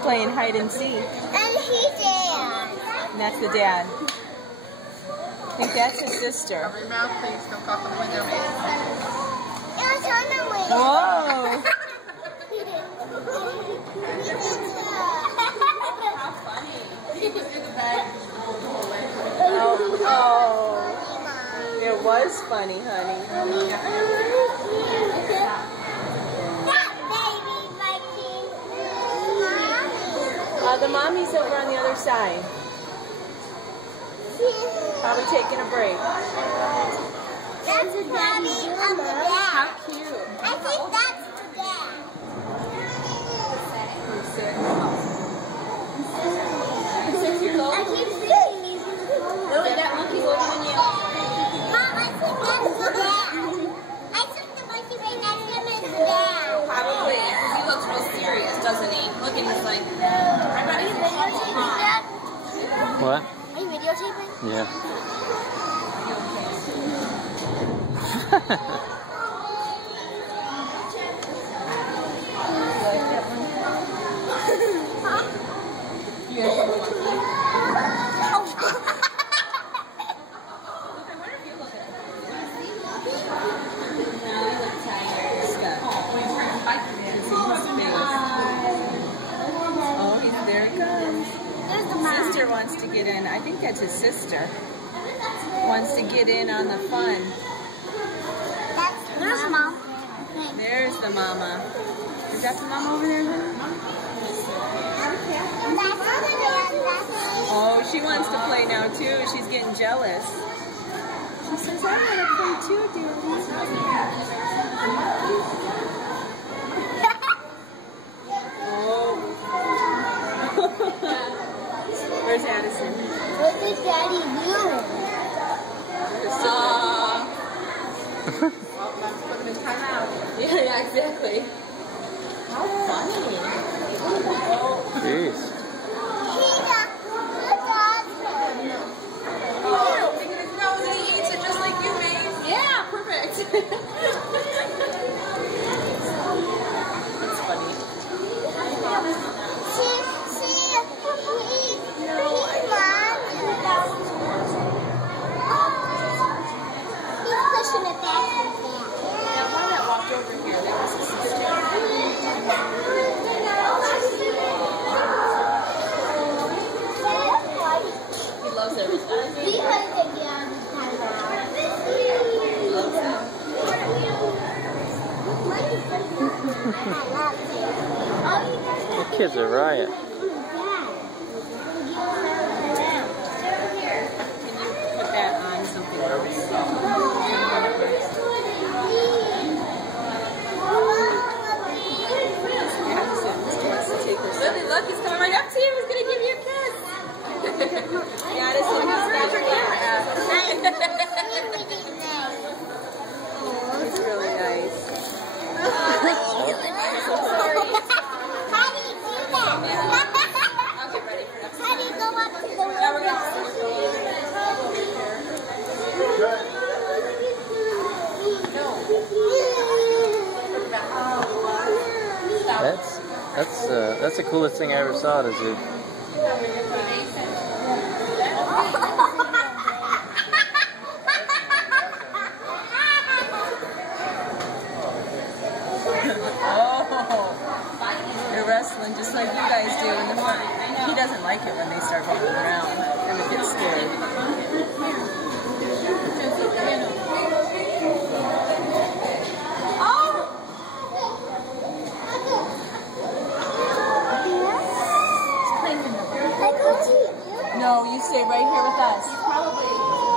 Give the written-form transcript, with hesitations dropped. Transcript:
Playing hide and seek. And he's dad. And that's the dad. I think that's his sister. Cover your mouth, please. Don't cough on the window, mate. It's on the window. Whoa! How funny. He was in the bag. Oh. It was funny, honey. The mommy's over on the other side. Probably taking a break. That's the mommy of the dad. How cute. I think that's the dad. Who's 6? 6 years old? I keep seeing these. Lily, that monkey's older than you. Mom, I think that's the dad. I think the monkey right next to him is the dad. Probably, because he looks real serious, doesn't he? Look at him, like, I bet he's What? Are you videotaping? Yeah. Oh, there it comes. There's the mom. Sister wants to get in. I think that's his sister. Wants to get in on the fun. There's the mom. There's the mama. Is that the mama over there, honey? Oh, she wants to play now too. She's getting jealous. She says, I want to play too, Daddy. Oh. Where's Addison? What did Daddy do? well, let's put him in timeout. Yeah, exactly. How funny. Jeez. Oh, look at his nose and he eats it just like you, mate. Yeah, perfect. That's funny. Now, one that walked over here, that was his sister. He loves everything. He loves it. The kid's a riot. Can you put that on something else? Lily, look, he's coming right up to you. He's going to give you a kiss. Yeah, this one has got your camera at. It's really nice. That's the coolest thing I ever saw as a You're wrestling just like you guys do in the front. He doesn't like it when they start moving around. And it gets scared. No, you stay right here with us. Probably.